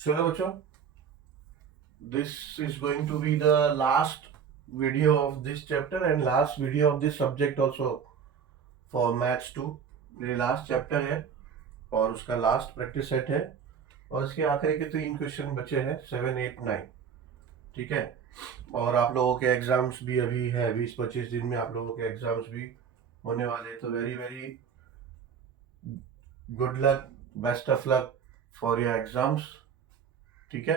चलो बच्चों, this is going to be the last video of this chapter and last video of this subject also for maths 2। ये last chapter है और उसका last practice set है और इसके आखिरी के 3 क्वेश्चन बचे हैं 7, 8, 9। ठीक है, और आप लोगों के एग्जाम्स भी अभी है, 20-25 दिन में आप लोगों के एग्जाम्स भी होने वाले हैं। तो very very good luck, best of luck for your exams. ठीक है,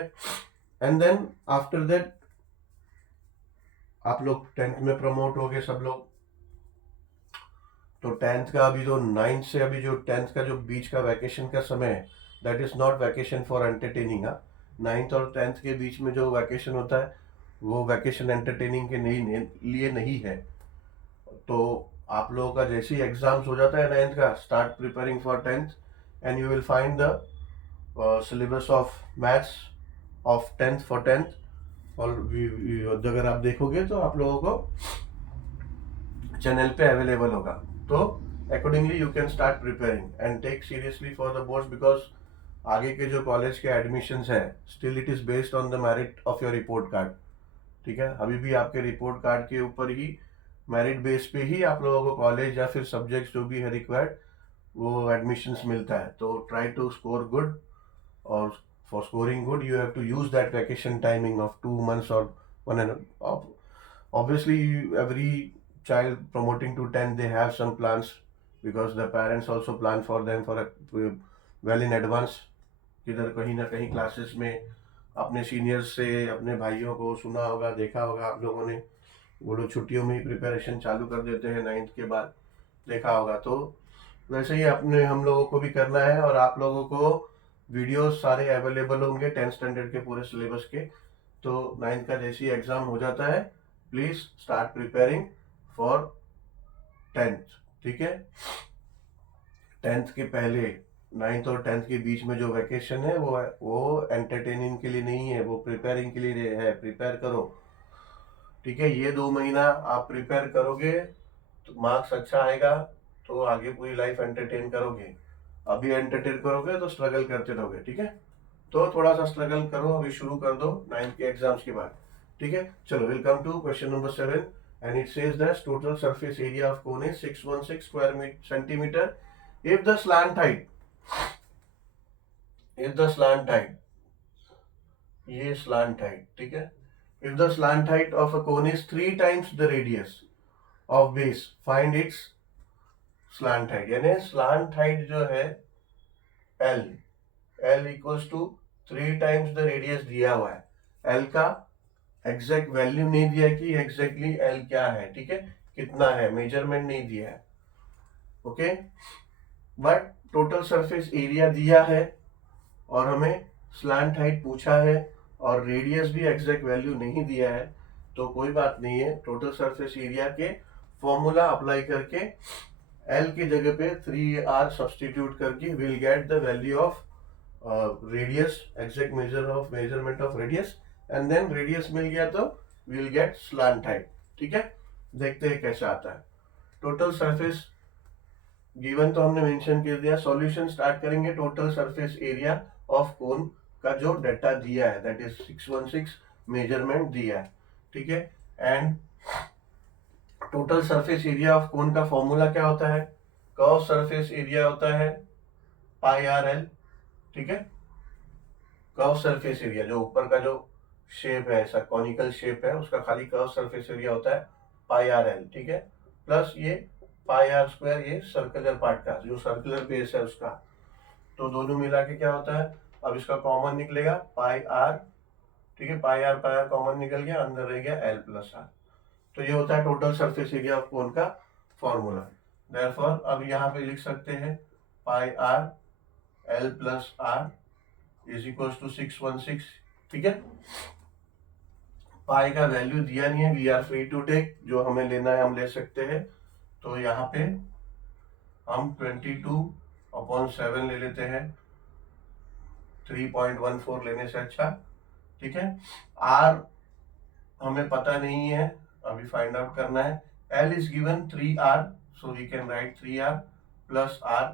एंड देन आफ्टर दैट आप लोग 10th में प्रमोट हो गए सब लोग। तो 10th का अभी जो 9th से अभी जो 10th का जो बीच का वैकेशन का समय है, that is not vacation for entertaining. 9th और 10th के बीच में जो वैकेशन होता है वो वैकेशन एंटरटेनिंग के लिए नहीं है। तो आप लोगों का जैसे ही एग्जाम्स हो जाता है 9th का, start preparing for 10th and you will find the syllabus of maths of 10th for 10th। और अगर आप देखोगे तो आप लोगों को चैनल पे अवेलेबल होगा। तो accordingly you can start preparing and take seriously for the boards, because आगे के जो कॉलेज के एडमिशंस है still it is based on the merit of your report card. ठीक है, अभी भी आपके रिपोर्ट कार्ड के ऊपर ही, मेरिट बेस पे ही आप लोगों को कॉलेज या फिर सब्जेक्ट्स जो भी है रिक्वायर्ड वो एडमिशंस मिलता है। तो ट्राई टू स्कोर गुड, और for scoring good you have to use that vacation timing of 2 months or 1.5। obviously every child promoting to 10 they have some plans, because the parents also plan for them for well in advance। किधर कहीं ना कहीं classes में अपने seniors से, अपने भाइयों को सुना होगा, देखा होगा आप लोगों ने, वो लोग छुट्टियों में ही प्रिपरेशन चालू कर देते हैं 9th के बाद, देखा होगा। तो वैसे ही अपने हम लोगों को भी करना है, और आप लोगों को वीडियोस सारे अवेलेबल होंगे 10th स्टैंडर्ड के पूरे सिलेबस के। तो 9th का जैसे ही एग्जाम हो जाता है please start preparing for 10th। ठीक है, 10th के पहले 9th और 10th के बीच में जो वैकेशन है वो एंटरटेनिंग के लिए नहीं है, वो प्रिपेयरिंग के लिए है। प्रिपेयर करो, ठीक है। ये 2 महीना आप प्रिपेयर करोगे तो मार्क्स अच्छा आएगा, तो आगे पूरी लाइफ एंटरटेन करोगे। अभी एंटरटेन करोगे तो स्ट्रगल करते रहोगे। ठीक है, तो थोड़ा सा स्ट्रगल करो, अभी शुरू कर दो 9th के एग्जाम्स के बाद। ठीक है, चलो will come to question number 7 and it says that total surface area of cone is 616 square centimeter if the slant height ये slant height, ठीक है, if the slant height of a cone is 3 times the radius of base find its slant height। यानी slant height जो है L equals to 3 times the radius दिया हुआ है। L का एग्जैक्ट वैल्यू नहीं दिया कि एग्जैक्टली एल क्या है, ठीक है, कितना है, मेजरमेंट नहीं दिया है। Okay, but total surface area दिया है और हमें स्लैंट हाइट पूछा है और रेडियस भी एग्जैक्ट वैल्यू नहीं दिया है। तो कोई बात नहीं है, टोटल सरफेस एरिया के फॉर्मूला अप्लाई करके एल की जगह पे 3r सब्सटीट्यूट करके will get the value of radius, exact measurement of radius, and then radius मिल गया तो विल गेट स्लैंट हाइट। ठीक है, देखते हैं कैसा आता है। टोटल सरफेस गिवन तो हमने मेंशन कर दिया। सॉल्यूशन स्टार्ट करेंगे। Total surface area of cone का जो डाटा दिया है दैट इज 616 मेजरमेंट दिया है। ठीक है, and total surface area of cone का फॉर्मूला क्या होता है? कर्व सरफेस एरिया होता है पाई आर एल। ठीक है, कर्व सरफेस एरिया जो ऊपर का जो शेप है, ऐसा कॉनिकल शेप है, उसका खाली कर्व सरफेस एरिया होता है पाई आर एल। ठीक है, प्लस ये पाई आर स्क्वायर, ये सर्कुलर पार्ट का जो सर्कुलर बेस है उसका, तो दोनों मिला के क्या होता है? अब इसका कॉमन निकलेगा पाई आर। ठीक है, पाई आर कॉमन निकल गया, अंदर रह गया एल प्लस आर। तो ये होता है total surface area of cone का फॉर्मूला। देयरफॉर अब यहाँ पे लिख सकते हैं pi r l plus r is equal to 616। ठीक है, पाई का वैल्यू दिया नहीं है, we are free to take, जो हमें लेना है हम ले सकते हैं। तो यहाँ पे हम 22/7 ले लेते हैं, 3.14 लेने से अच्छा। ठीक है, आर हमें पता नहीं है, अभी फाइंड आउट करना है। L is given 3r, so we can write 3r plus r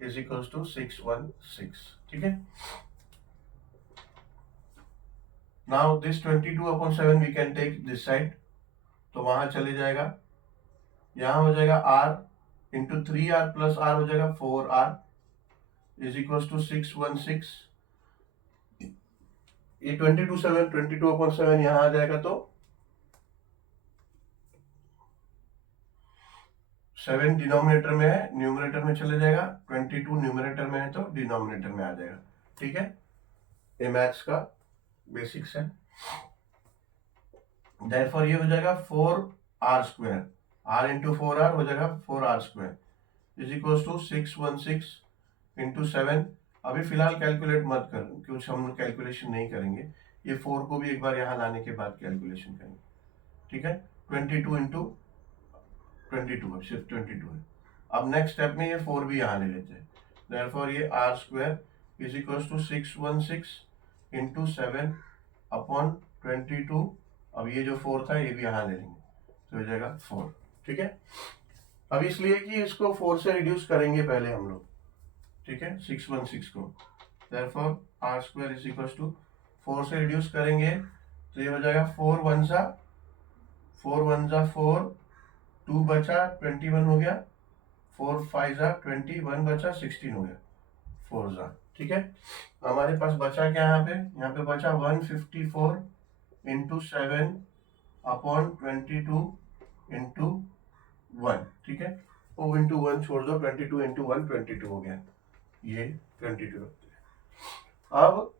is equal to 616। ठीक है, now this 22/7 we can take this side, तो वहां चले जाएगा, यहां हो जाएगा r into 3r plus r हो जाएगा 4r इज इक्वल टू 616। ये 22/7 यहां आ जाएगा, तो 7 डिनोमिनेटर में है, न्यूमरेटर में चले जाएगा, 22 न्यूमरेटर में है तो डिनोमिनेटर में आ जाएगा। ठीक है, ये मैथ्स का बेसिक्स है। देयरफॉर ये हो जाएगा 4r², r इंटू 4r हो जाएगा 4r² is equal to 616 into 7। अभी फिलहाल कैलकुलेट मत कर, कुछ हम लोग कैलकुलेशन नहीं करेंगे, ये 4 को भी एक बार यहाँ लाने के बाद कैलकुलेशन करेंगे। ठीक है, 22 इंटू 22 सिर्फ 22 है। अब नेक्स्ट स्टेप में ये 4 भी यहाँ ले लेते हैं, देयरफॉर ये r² is equal to 616 into 7 upon 22। अब ये जो 4 था ये भी यहाँ ले लेंगे, तो हो जाएगा 4। ठीक है, अब इसलिए कि इसको 4 से रिड्यूस करेंगे पहले हम लोग। ठीक है, 616 को, therefore r² is equal to 4 से रिड्यूस करेंगे तो ये हो जाएगा 4 1 जा 4, 2 बचा 21 हो गया, 4 5 जा 21 बचा 16 हो गया, 4 जा। ठीक है, हमारे पास बचा क्या यहाँ पे बचा 154 इंटू 7 अपॉन 22 इंटू 1। ठीक है, ओ इंटू 1 छोड़ दो, 22 इंटू 1 22 हो गया, ये 22 रखते हैं। अब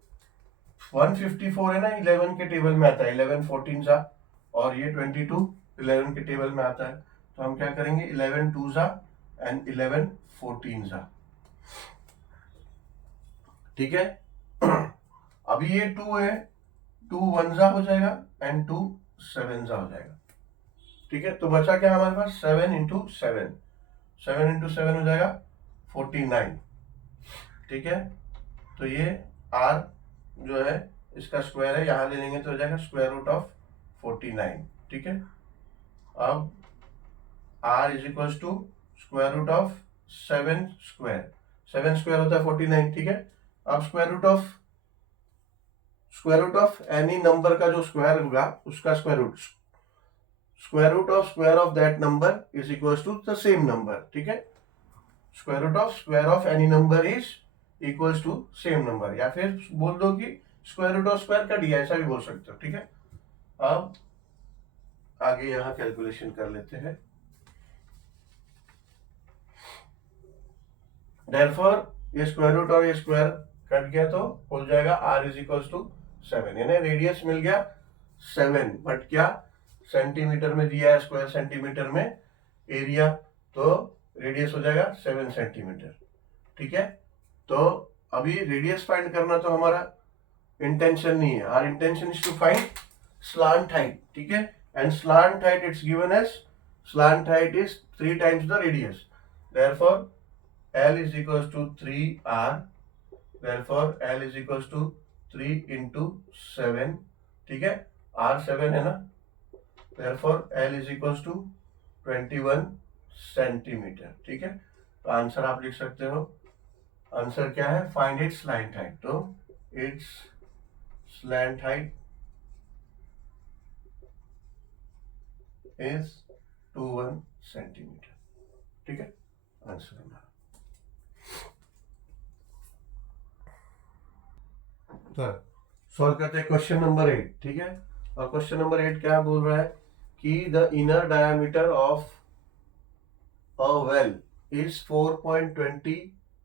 154 है ना, 11 के टेबल में आता है, 11 14 जा, और ये 22 11 के टेबल में आता है, तो हम क्या करेंगे 11 2 जा एंड 11 14 जा। ठीक है, अभी ये 2 है, 2 1 जा हो जाएगा एंड 2 7 जा हो जाएगा। ठीक है, तो बचा क्या हमारे पास 7 इंटू 7, 7 इंटू 7 हो जाएगा 49। ठीक है, तो ये r जो है इसका स्क्वायर है, यहाँ ले लेंगे तो हो जाएगा स्क्वायर रूट ऑफ 49। ठीक है, अब r is equal to square root of 7 square, 7 square होता है 49। ठीक है, अब square root of any number का जो स्क्वायर होगा उसका square root of that number is equal to the same number. ठीक है, square of any number is equals to same number, या फिर बोल दो कि स्क्वायर रूट ऑफ स्क्वायर का डी, ऐसा भी बोल सकते हो। ठीक है, अब आगे यहाँ कैलकुलेशन कर लेते हैं। देयरफॉर ये स्क्वायर रूट और ये स्क्वायर कट गया तो हो जाएगा r इज इक्वल्स टू 7, यानी रेडियस मिल गया 7, बट क्या सेंटीमीटर में दिया है, स्क्वायर सेंटीमीटर में एरिया, तो रेडियस हो जाएगा 7 सेंटीमीटर। ठीक है, तो अभी रेडियस फाइंड करना तो हमारा इंटेंशन नहीं है, our intention is to find slant height. ठीक है, and slant height it's given as slant height is 3 times the radius, therefore L is equals to 3r, therefore L is equals to 3 into 7। ठीक है, r 7 है ना, therefore L is equals to 21 centimetre. ठीक है, तो answer आप लिख सकते हो, आंसर क्या है, फाइंड इट्स स्लैंट हाइट, तो it's slant height is 21 centimetre. ठीक है, आंसर हमारा। सॉल्व करते हैं क्वेश्चन नंबर 8। ठीक है, और क्वेश्चन नंबर 8 क्या बोल रहा है कि the inner diameter of a well is 4.20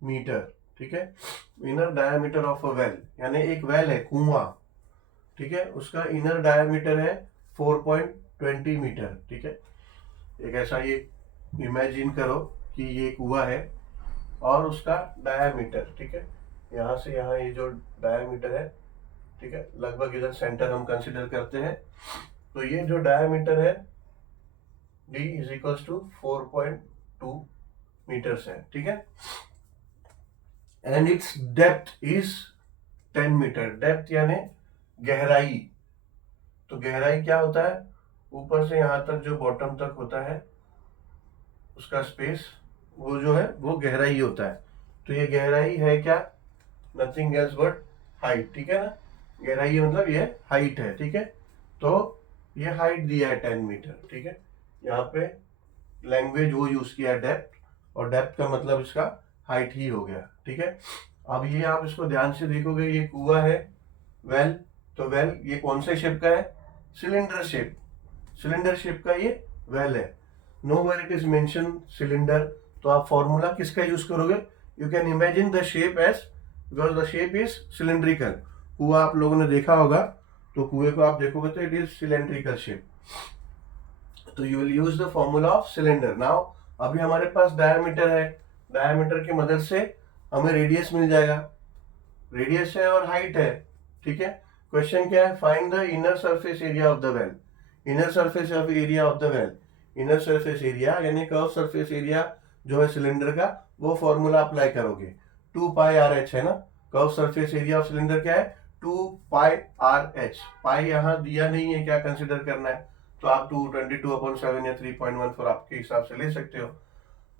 metre. ठीक है, inner diameter of a well, यानी एक वेल है, कुआं। ठीक है, उसका इनर डायमीटर है 4.20 मीटर। ठीक है, एक ऐसा ये इमेजिन करो कि ये कुआं है और उसका डायमीटर, ठीक है, यहाँ से यहाँ ये जो डायमीटर है, ठीक है, लगभग इधर सेंटर हम कंसिडर करते हैं, तो ये जो डायमीटर है d is equals to 4.2 metres है। ठीक है, and its depth is 10 metre. Depth यानी गहराई, तो गहराई क्या होता है, ऊपर से यहाँ तक जो बॉटम तक होता है उसका स्पेस, वो जो है वो गहराई होता है। तो ये गहराई है क्या, नथिंग एल्स बट हाइट। ठीक है ना, गहराई है मतलब ये हाइट है, ठीक है। तो ये हाइट दिया है 10 मीटर, ठीक है। यहाँ पे लैंग्वेज वो यूज किया है डेप्थ, और डेप्थ का मतलब इसका हाइट ही हो गया, ठीक है। अब ये आप इसको ध्यान से देखोगे, ये कुआं है, वेल, तो वेल ये कौन से शेप का है, सिलेंडर शेप, सिलेंडर शेप का ये वेल है। Nowhere it is mention cylinder, तो आप फॉर्मूला किसका यूज करोगे, you can imagine the shape as, because the shape is cylindrical. कुआं आप लोगों ने देखा होगा, तो कुएं को आप देखोगे तो इट इज सिलेंड्रिकल शेप, तो you will use the formula of cylinder. Now अभी हमारे पास डायमीटर है, डायमीटर की मदद से हमें रेडियस मिल जाएगा, रेडियस है और हाइट है, ठीक है। क्वेश्चन क्या है, find the inner surface area of the well. Inner surface of area of the well, inner surface area यानी कर्व सरफेस एरिया जो है सिलेंडर का, वो फॉर्मूला अप्लाई करोगे, 2 पाई आर एच है ना। Curve surface area of cylinder क्या है, 2 पाई आर एच। पाई यहाँ दिया नहीं है, क्या कंसिडर करना है, तो आप 222/7 या 3.14 आपके हिसाब से ले सकते हो।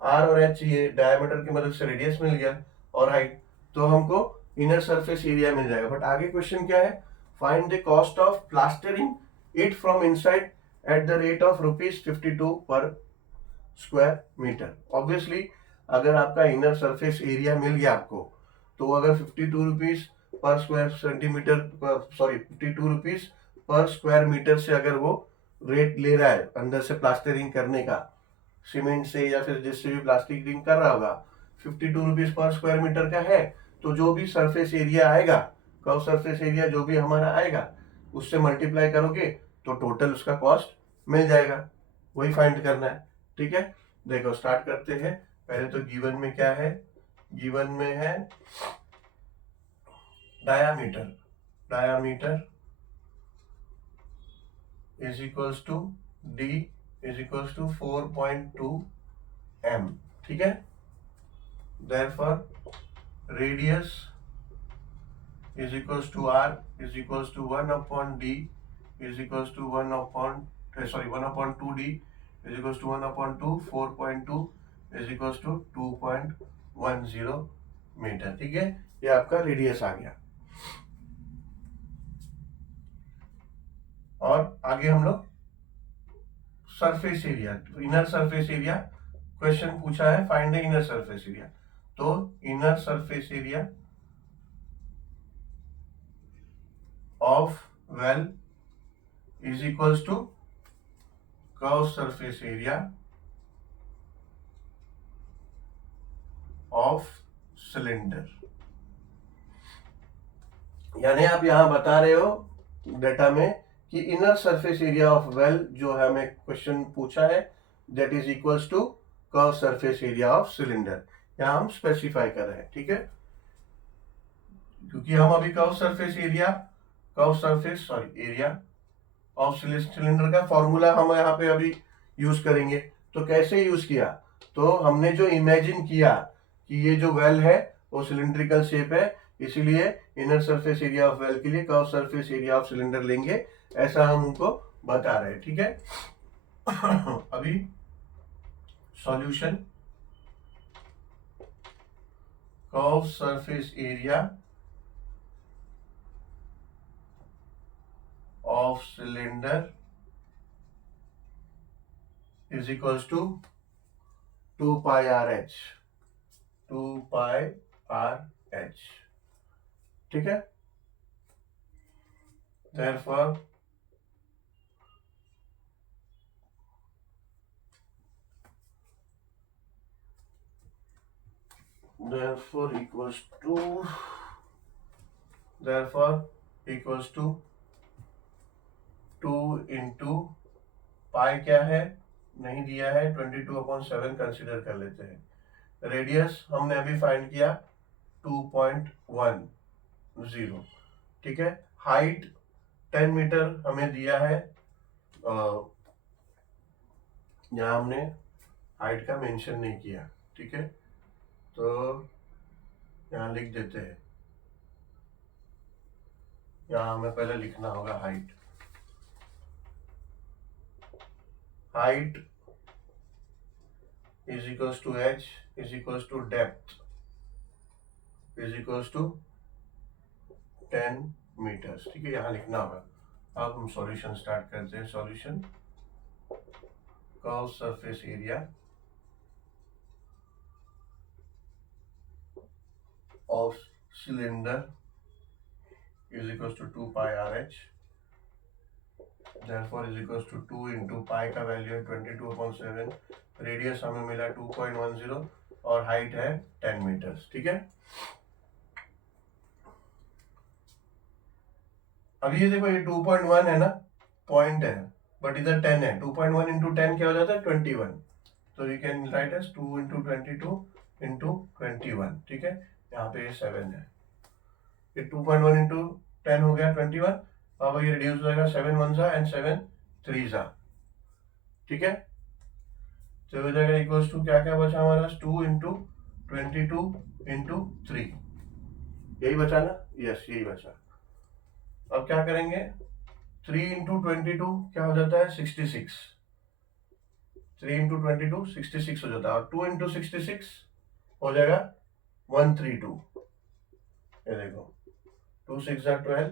आर और एच ये डायमीटर की मदद से रेडियस मिल गया, और हाइट, तो हमको इनर सरफेस एरिया मिल जाएगा। बट आगे क्वेश्चन क्या है, find the cost of plastering it from inside eight the rate of ₹52 पर स्क्वायर मीटर। ऑब्वियसली अगर आपका इनर सरफेस एरिया मिल गया आपको, तो अगर 52 रुपीज पर स्क्वायर सेंटीमीटर, सॉरी 52 रुपीज पर स्क्वायर मीटर से अगर वो रेट ले रहा है अंदर से प्लास्टरिंग करने का, सीमेंट से या फिर जिससे भी प्लास्टिक रिंग कर रहा होगा, 52 रुपीज पर स्क्वायर मीटर का है, तो जो भी सरफेस एरिया आएगा, कर्व सरफेस एरिया जो भी हमारा आएगा, उससे मल्टीप्लाई करोगे तो टोटल उसका कॉस्ट मिल जाएगा, वही फाइंड करना है, ठीक है। देखो स्टार्ट करते हैं। पहले तो गिवन में क्या है, गिवन में है diameter, diameter is equals to d is equals to 4.2 m, ठीक है। Therefore radius is equals to r is equals to 1 upon d is equals to 1 upon 2d is equals to 1 upon 2, 4.2 is equals to 2.10 metre, ठीक है। ये आपका radius आ गया। और आगे हम लोग surface area, inner surface area question पूछा है, find the inner surface area, तो inner surface area of well is equals to curve surface area of cylinder. यानी आप यहां बता रहे हो डेटा में कि inner surface area of well जो है हमें क्वेश्चन पूछा है, that is equals to curve surface area of cylinder. यहां हम स्पेसिफाई कर रहे हैं, ठीक है, क्योंकि हम अभी curve surface area of cylinder का फॉर्मूला हम यहाँ पे अभी यूज करेंगे। तो कैसे यूज किया, तो हमने जो इमेजिन किया कि ये जो वेल है वो सिलिंड्रिकल शेप है, इसीलिए inner surface area of well के लिए curve surface area of cylinder लेंगे, ऐसा हम उनको बता रहे हैं, ठीक है। अभी solution, curve surface area of cylinder is equals to 2 pi RH, 2 pi RH, ठीक है। therefore equals to 2 इंटू पाई, क्या है नहीं दिया है, 22/7 कंसिडर कर लेते हैं। रेडियस हमने अभी फाइंड किया 2.10, ठीक है। हाइट 10 मीटर हमें दिया है, यहाँ हमने हाइट का मेंशन नहीं किया, ठीक है, तो यहाँ लिख देते हैं, यहाँ हमें पहले लिखना होगा height, height is equals to h is equals to depth is equals to 10 metres. ठीक है, यहाँ लिखना होगा। अब हम सॉल्यूशन स्टार्ट करते हैं। Solution, curve surface area of cylinder is equals to 2 pi RH, therefore is equals to 2 into pi का वैल्यू है 22/7, रेडियस हमें मिला 2.10 और हाइट है 10 मीटर्स। ठीक है, अभी ये देखो, ये 2.1 है ना, पॉइंट है, बट इधर 10 है। 2.1 इंटू 10 क्या हो जाता है? 21। तो you can write as 2 into 22 into 21। ठीक है, यहाँ पे ये 7 है। ये 2.1 इंटू 10 हो गया 21। अब ये रिड्यूस हो जाएगा 7 1 सा एंड 7 3 सा। ठीक है, तो हो जाएगा इक्वल्स टू, क्या क्या बचा हमारा? 2 इंटू 22 इंटू 3, यही बचा ना? यस, यही बचा। अब क्या करेंगे? 3 इंटू 22 क्या हो जाता है? 66। 3 इंटू 22 66 हो जाता है, और 2 इंटू 66 हो जाएगा 132। ये देखो, 2 6 12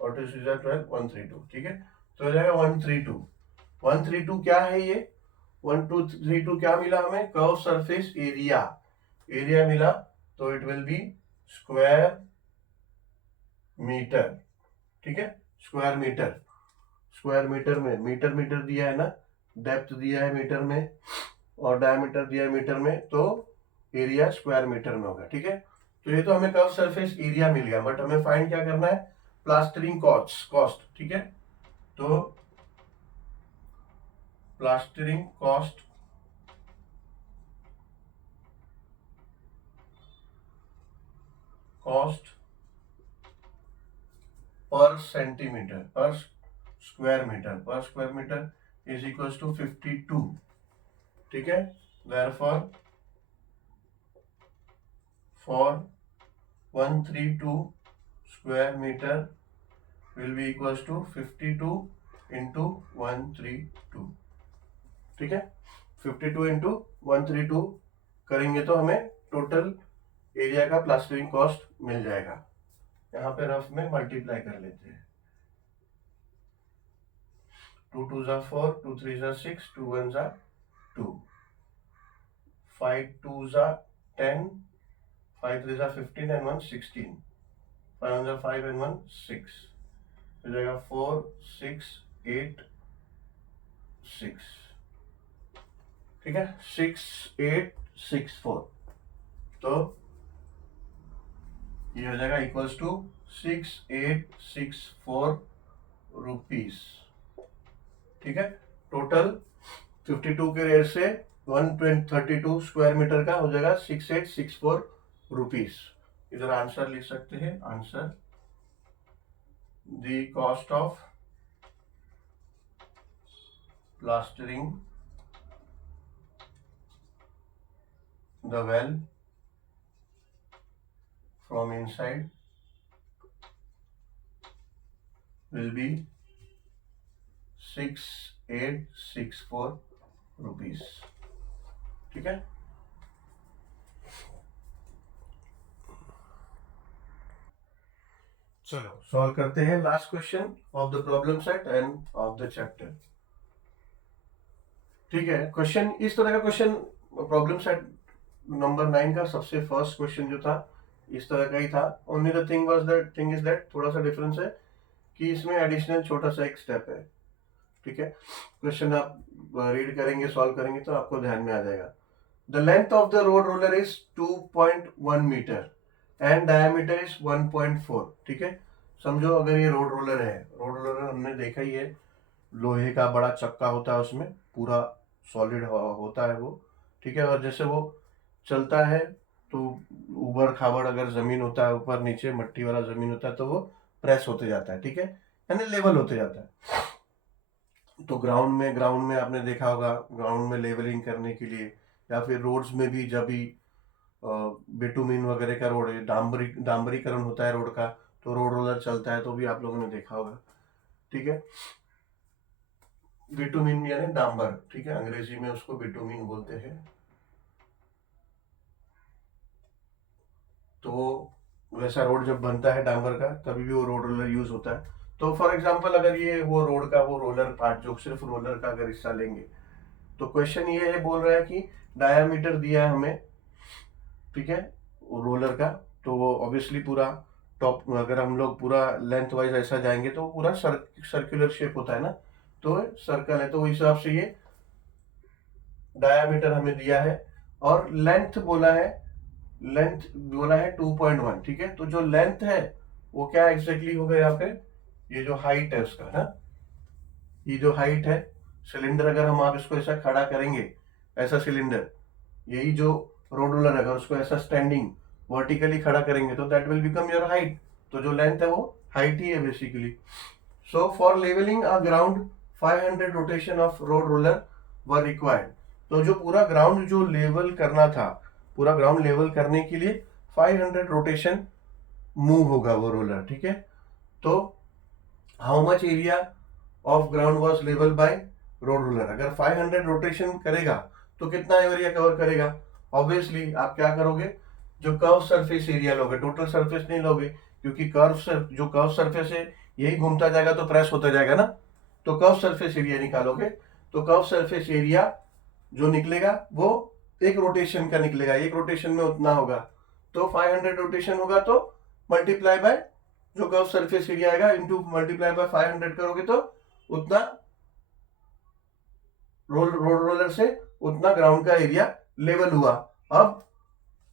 और 2 6 12, 132। ठीक है, तो हो जाएगा 132। 132 क्या है ये? 1232 क्या मिला हमें? कर्व सरफेस एरिया, एरिया मिला, तो it will be square metre. ठीक है, स्क्वायर मीटर। स्क्वायर मीटर में मीटर मीटर दिया है ना, डेप्थ दिया है मीटर में और डायमीटर दिया है मीटर में, तो एरिया स्क्वायर मीटर में होगा। ठीक है, तो ये तो हमें कर्व सरफेस एरिया मिल गया, बट हमें फाइंड क्या करना है? Plastering cost. ठीक है, तो plastering cost per centimetre per square metre is equal to 52। ठीक है, therefore for 132 square metre will be equal to 52 into 132। ठीक है, 52 इंटू 132 करेंगे तो हमें टोटल एरिया का प्लास्टरिंग कॉस्ट मिल जाएगा। यहाँ पे रफ में मल्टीप्लाई कर लेते हैं। 2 2 ज़ा 4, 2 3 ज़ा 6, 2 1 ज़ा 2, 5 2 ज़ा 10, 5 3 ज़ा 15 एंड 1 16, 5 1 ज़ा 5 एंड 1 6, हो जाएगा 4 6 8 6। ठीक है, 6 8 6 4, तो ये हो जाएगा इक्वल्स टू 6864 रुपीस। ठीक है, टोटल 52 के रेट से 132 स्क्वायर मीटर का हो जाएगा 6864 रुपीस। इधर आंसर लिख सकते हैं। Answer, the cost of plastering the well from inside will be 6864 rupees। ठीक है, चलो सॉल्व करते हैं last question of the problem set end of the chapter. ठीक है, क्वेश्चन इस तरह का क्वेश्चन प्रॉब्लम सेट नंबर 9 का सबसे फर्स्ट क्वेश्चन जो था इस तरह का ही था। Only the thing is that थोड़ा सा डिफरेंस है कि इसमें एडिशनल छोटा सा एक स्टेप है। ठीक है, क्वेश्चन आप रीड करेंगे, सॉल्व करेंगे तो आपको ध्यान में आ जाएगा। The length of the road roller is 2.1 metre and diameter is 1.4। ठीक है, समझो अगर ये रोड रोलर है, रोड रोलर हमने देखा ही है, लोहे का बड़ा चक्का होता है, उसमें पूरा सॉलिड होता है वो। ठीक है, और जैसे वो चलता है तो ऊबड़ खाबड़ अगर जमीन होता है, ऊपर नीचे मट्टी वाला जमीन होता है, तो वो प्रेस होते जाता है। ठीक है, यानी लेवल होते जाता है। तो ग्राउंड में आपने देखा होगा, ग्राउंड में लेवलिंग करने के लिए, या फिर रोड्स में भी जब भी बिटुमिन वगैरह का रोड है, डांबरीकरण होता है रोड का, तो रोड रोलर चलता है, तो भी आप लोगों ने देखा होगा। ठीक है, बिटुमिन यानी डांबर। ठीक है, अंग्रेजी में उसको बिटुमिन बोलते हैं। तो वैसा रोड जब बनता है डांबर का तभी भी वो रोड रोलर यूज होता है। तो फॉर एग्जांपल अगर ये वो रोड का वो रोलर पार्ट जो सिर्फ रोलर का अगर हिस्सा लेंगे तो क्वेश्चन ये है, बोल रहा है कि डायामीटर दिया है हमें, ठीक है, रोलर का। तो वो ऑब्वियसली पूरा टॉप, अगर हम लोग पूरा लेंथ वाइज ऐसा जाएंगे तो पूरा सर्कुलर शेप होता है ना, तो सर्कल है, तो उस हिसाब से ये डायामीटर हमें दिया है। और लेंथ बोला है, लेंथ बोला है 2.1, ठीक है। तो जो लेंथ है वो क्या एग्जैक्टली होगा यहाँ पे, ये जो हाइट है उसका ना, ये जो हाइट है सिलेंडर, अगर हम आप इसको ऐसा खड़ा करेंगे, ऐसा सिलेंडर, यही जो रोड रोलर अगर उसको ऐसा स्टैंडिंग वर्टिकली खड़ा करेंगे तो that will become your height. तो जो लेंथ है वो हाइट ही है basically. So for levelling a ground 500 rotation of road roller were required. तो जो पूरा ग्राउंड जो लेवल करना था, पूरा ग्राउंड लेवल करने के लिए 500 रोटेशन मूव होगा वो रोलर, ठीक है। तो how much area of ground was level by road roller, अगर 500 रोटेशन करेगा तो कितना एरिया कवर करेगा। ऑब्वियसली आप क्या करोगे, जो कर्व सरफेस एरिया लोगे, टोटल सरफेस नहीं लोगे, क्योंकि जो कर्व सरफेस है यही घूमता जाएगा तो प्रेस होता जाएगा ना। तो कर्व सरफेस एरिया निकालोगे, तो कर्व सरफेस एरिया जो निकलेगा वो एक रोटेशन का निकलेगा, एक रोटेशन में उतना होगा। तो 500 रोटेशन होगा तो मल्टीप्लाई बाय जो कर्व सरफेस एरिया आएगा इंटू मल्टीप्लाई बाय 500 करोगे तो उतना रोड रोलर से उतना ग्राउंड का एरिया लेवल हुआ। अब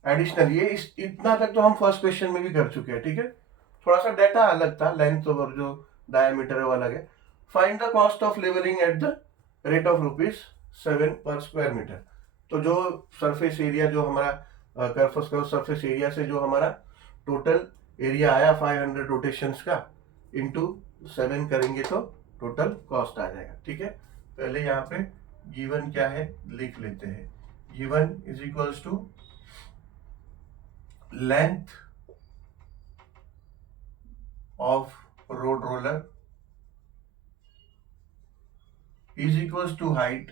एडिशनल ये इतना तक तो हम फर्स्ट क्वेश्चन में भी कर चुके हैं, ठीक है। थोड़ा सा डेटा अलग था, लेंथ और जो डायमीटर है वो अलग है। Find the cost of levelling at the rate of ₹7 per square metre. तो जो सरफेस एरिया जो हमारा कर्व सरफेस एरिया से जो हमारा टोटल एरिया आया 500 रोटेशंस का इंटू 7 करेंगे तो टोटल कॉस्ट आ जाएगा, ठीक है। पहले यहाँ पे गिवन क्या है लिख लेते हैं। Given is equals to length of road roller is equals to height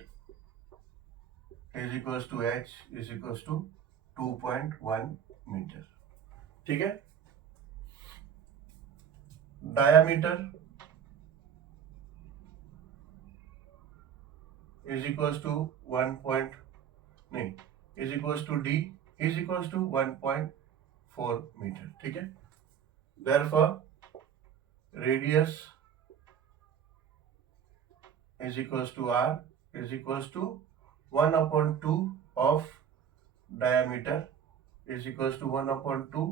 is equals to h is equals to 2.1 metre, ठीक है। Diameter is equals to 1 point नहीं is equals to d is equals to 1.4 metre, ठीक है। therefore radius is equals to r is equals to 1/2 of diameter is equals to 1/2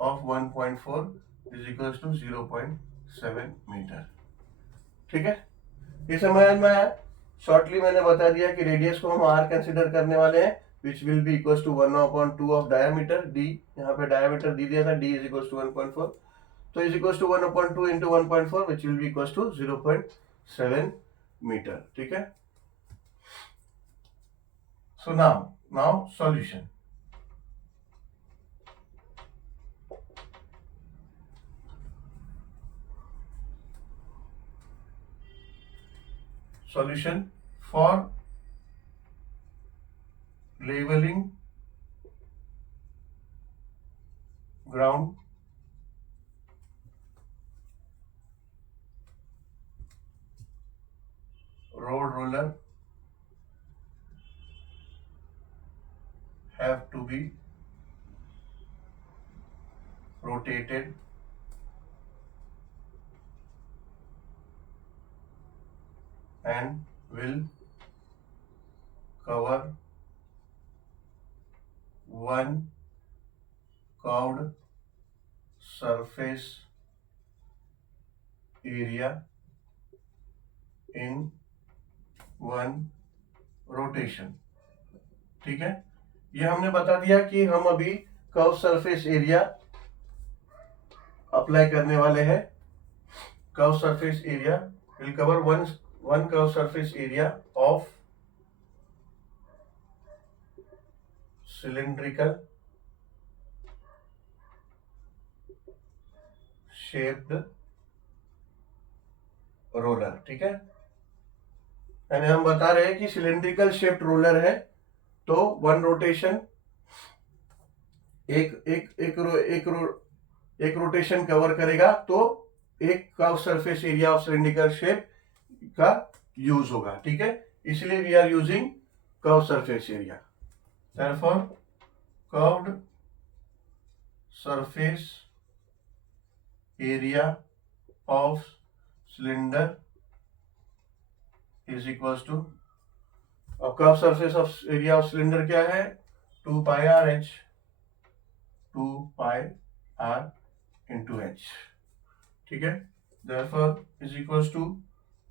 of 1.4 is equals to 0.7 metre, ठीक है। ये समझ में आया। Shortly मैंने बता दिया कि रेडियस को हम r कंसिडर करने वाले हैं which will be equals to 1/2 of diameter d, यहाँ पे diameter दे दिया था d is equals to 1.4, तो is equals to 1/2 into 1.4 which will be equals to 0.7 metre, ठीक है। So now solution. Solution for leveling ground road roller have to be rotated and will cover one curved surface area in one rotation, ठीक है। ये हमने बता दिया कि हम अभी कर्व सरफेस एरिया अप्लाई करने वाले हैं। Curve surface area will cover one curve surface area of cylindrical shaped roller, ठीक है। यानी हम बता रहे हैं कि सिलेंड्रिकल शेप्ड रोलर है तो वन रोटेशन एक एक एक रो, एक रो, एक रोटेशन कवर करेगा तो एक curve surface area of cylindrical shape का यूज होगा, ठीक है। इसलिए we are using curve surface area, therefore curved surface area of cylinder is equals to, अब curve surface of area of cylinder क्या है, 2 pi r h, 2 pi r into h, ठीक है। Therefore is equals to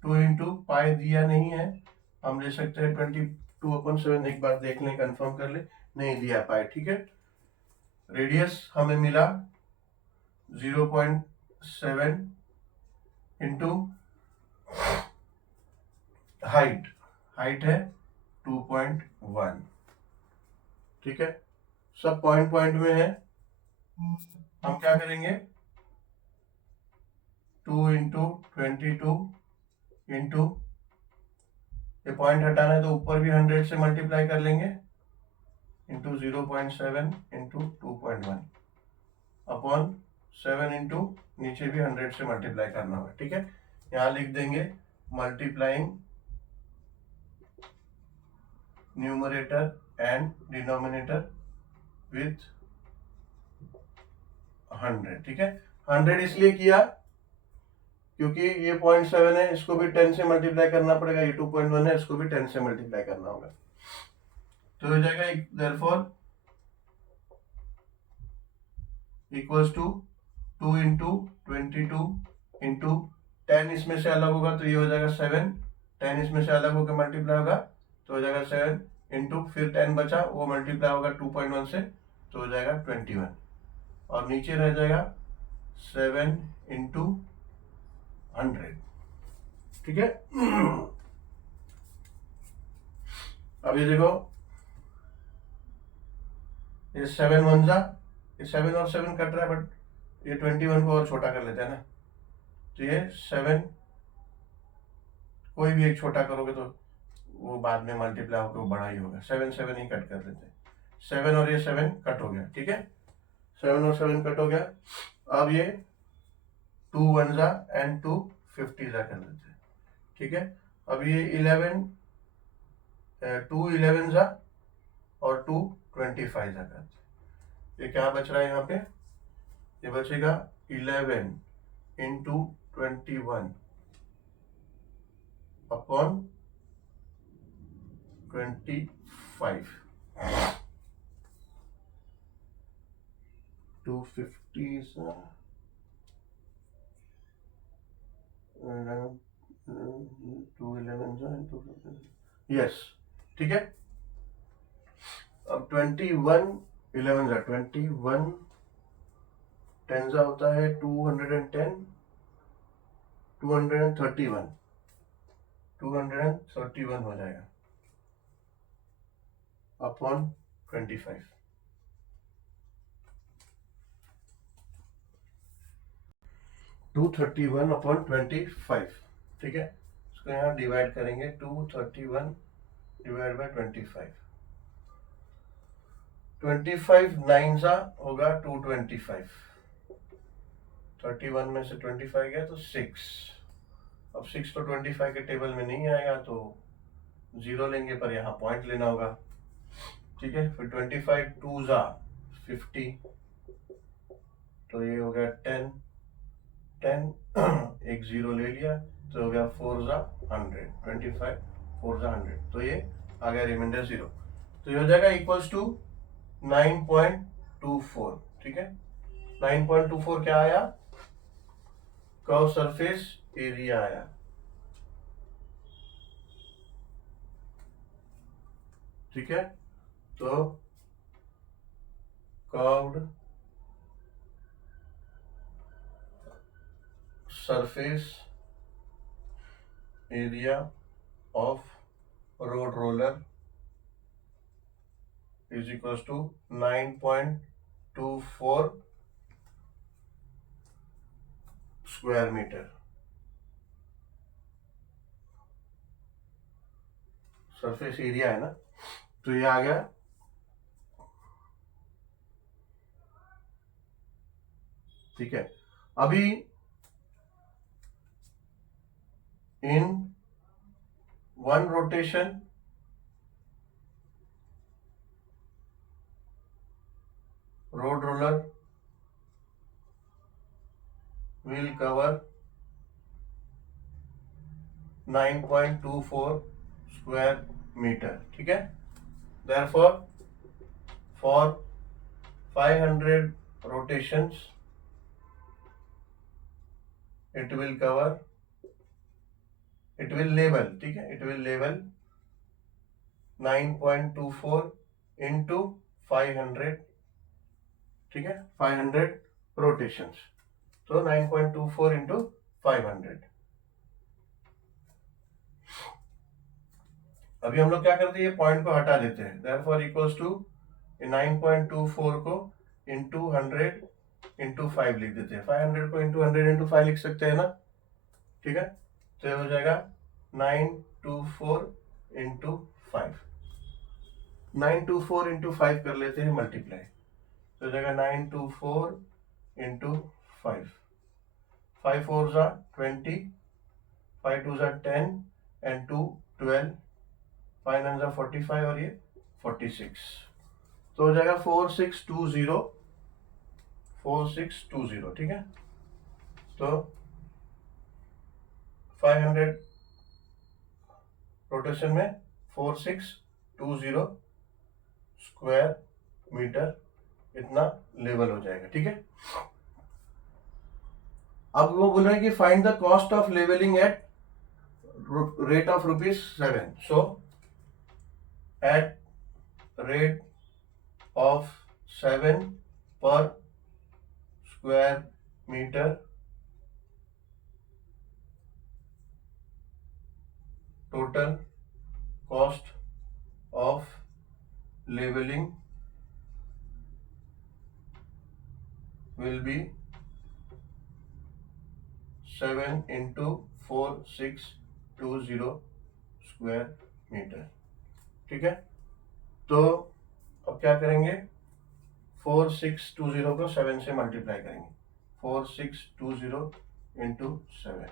2 into pi दिया नहीं है, हम ले सकते हैं 22/7, एक बार देख लें, कंफर्म कर ले, नहीं दिया पाई, ठीक है। रेडियस हमें मिला 0.7 इंटू हाइट, हाइट है 2.1, ठीक है। सब पॉइंट पॉइंट में है, हम क्या करेंगे 2 इंटू 22 इंटू, ये पॉइंट हटाना है तो ऊपर भी 100 से मल्टीप्लाई कर लेंगे, इंटू 0.7 इंटू 2.1 अपॉन 7 इंटू नीचे भी 100 से मल्टीप्लाई करना होगा, ठीक है। यहाँ लिख देंगे multiplying numerator and denominator with 100, ठीक है। 100 इसलिए किया क्योंकि ये 0.7 है, इसको भी 10 से मल्टीप्लाई करना पड़ेगा, ये 2.1 है, इसको भी 10 से मल्टीप्लाई करना होगा, तो हो जाएगा therefore equals to 2 into 22 into 10 इसमें से अलग होगा तो ये हो जाएगा 7, 10 इसमें से अलग होकर मल्टीप्लाई होगा तो हो जाएगा 7 इंटू, फिर 10 बचा वो मल्टीप्लाई होगा 2.1 से तो हो जाएगा 21, और नीचे रह जाएगा 7 इंटू 100, ठीक है। अब ये देखो, ये 7 1 जा, ये 7 और 7 कट रहा है, बट ये 21 को और छोटा कर लेते हैं ना, तो ये 7 कोई भी एक छोटा करोगे तो वो बाद में मल्टीप्लाई होकर वो बड़ा ही होगा, 7 7 ही कट कर देते हैं, 7 और ये 7 कट हो गया, ठीक है। 7 और 7 कट हो गया, अब ये 2 1 जा एंड 2 50 जा कर देते हैं, ठीक है। अब ये 2 11 जा और 2 25 जा करते हैं, ये क्या बच रहा है यहाँ पे, ये बचेगा 11 इंटू 21 अपॉन 25, 250 211 यस, ठीक है। अब 21 11 जा 21 10 जा होता है 210, 231 231 हो जाएगा अपॉन 25, 231 अपॉन 25, ठीक है। इसको यहाँ डिवाइड करेंगे, 231 डिवाइड बाय 25, 25 9 सा होगा 225, 31 में से 25 गया तो 6, अब 6 तो 25 के टेबल में नहीं आएगा तो 0 लेंगे, पर यहाँ पॉइंट लेना होगा, ठीक है। फिर 25 2 जा 50, तो ये हो गया 10 10 एक 0 ले लिया तो हो गया 4 जा 100, 25 4 जा 100, तो ये आ गया रिमाइंडर 0, तो ये हो जाएगा इक्वल्स टू 9.24, ठीक है। 9.24 क्या आया, कर्व सरफेस एरिया आया, ठीक है। तो curved surface area of road roller is equals to 9.24 square metre, surface area है ना, तो ये आ गया ठीक है, अभी in one rotation road roller will cover 9.24 square meter. ठीक है, therefore for 500 rotations it will label, ठीक है, it will label 9.24 into 500, ठीक है, 500 rotations, तो 9.24 into 500. अभी हम लोग क्या करते हैं, ये पॉइंट को हटा देते हैं, therefore equals to 9.24 को into 100 into 5 लिख देते हैं, 500 को into 100 into 5 लिख सकते हैं ना, ठीक है, तो ये हो जाएगा 924 into 5, 924 into 5 कर लेते हैं मल्टीप्लाई, तो हो जाएगा 924 into 5, 5 4 जा 20, 5 2 जा 10 and 2 12, 5 9 जा 45 और ये 46, तो हो जाएगा 4620, 4620, ठीक है, तो 500 रोटेशन में 4620 स्क्वायर मीटर इतना लेवल हो जाएगा, ठीक है। अब वो बोल रहे हैं कि find the cost of levelling at rate of ₹7, so at rate of 7 per square metre total cost of leveling will be 7 into 4620 square metre, ठीक है, तो अब क्या करेंगे, 4620 को 7 से मल्टीप्लाई करेंगे, 4620 into 7,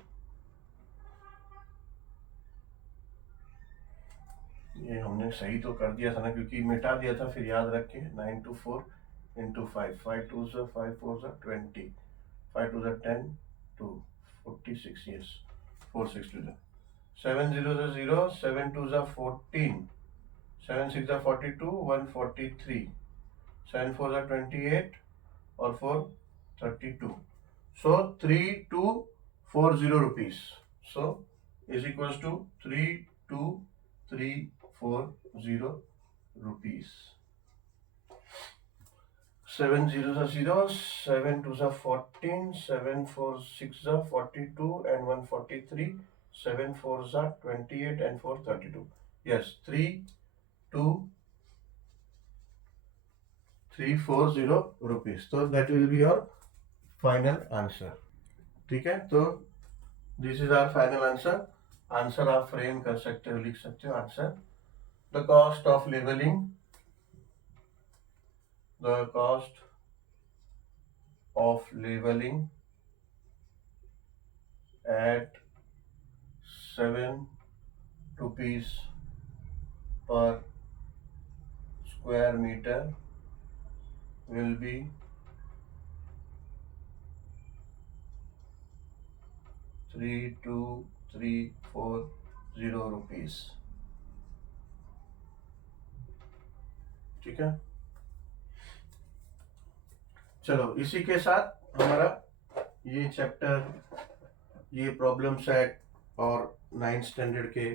ये हमने सही तो कर दिया था ना, क्योंकि मिटा दिया था, फिर याद रख के 924 into 5, 5 2 जा 5 4 जा 20, 5 2 जा 10 2 46, yes 4620, 7 0 जा 0, 7 2 जा 14, 7 6 जा 42, 143, 7 4 जा 28 और 4 32, so 3240 rupees, so is equals to 32340 rupees. 7 0 जा 0, 7 2 जा 14, 7 4 6 जा 42 and 143, 7 4 जा 28 and 4 32, yes 32340 rupees, so that will be your final answer, ठीक है, तो this is our final answer. Answer आप फ्रेम कर सकते हो, लिख सकते हो answer, the cost of levelling, the cost of levelling at 7 rupees per square meter will be 32340 rupees, ठीक है, चलो इसी के साथ हमारा ये चैप्टर, ये प्रॉब्लम सेट और 9th स्टैंडर्ड के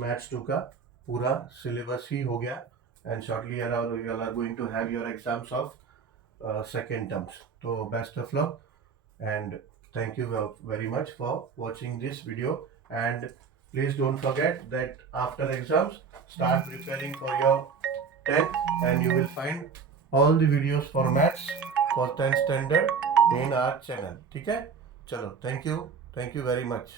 मैथ्स 2 का पूरा सिलेबस ही हो गया, and shortly you are going to have your exams of second terms, तो best of luck and thank you very much for watching this video, and please don't forget that after exams start preparing for your 10th, and you will find all the videos for maths for 10th standard in our channel, ठीक है, चलो thank you very much.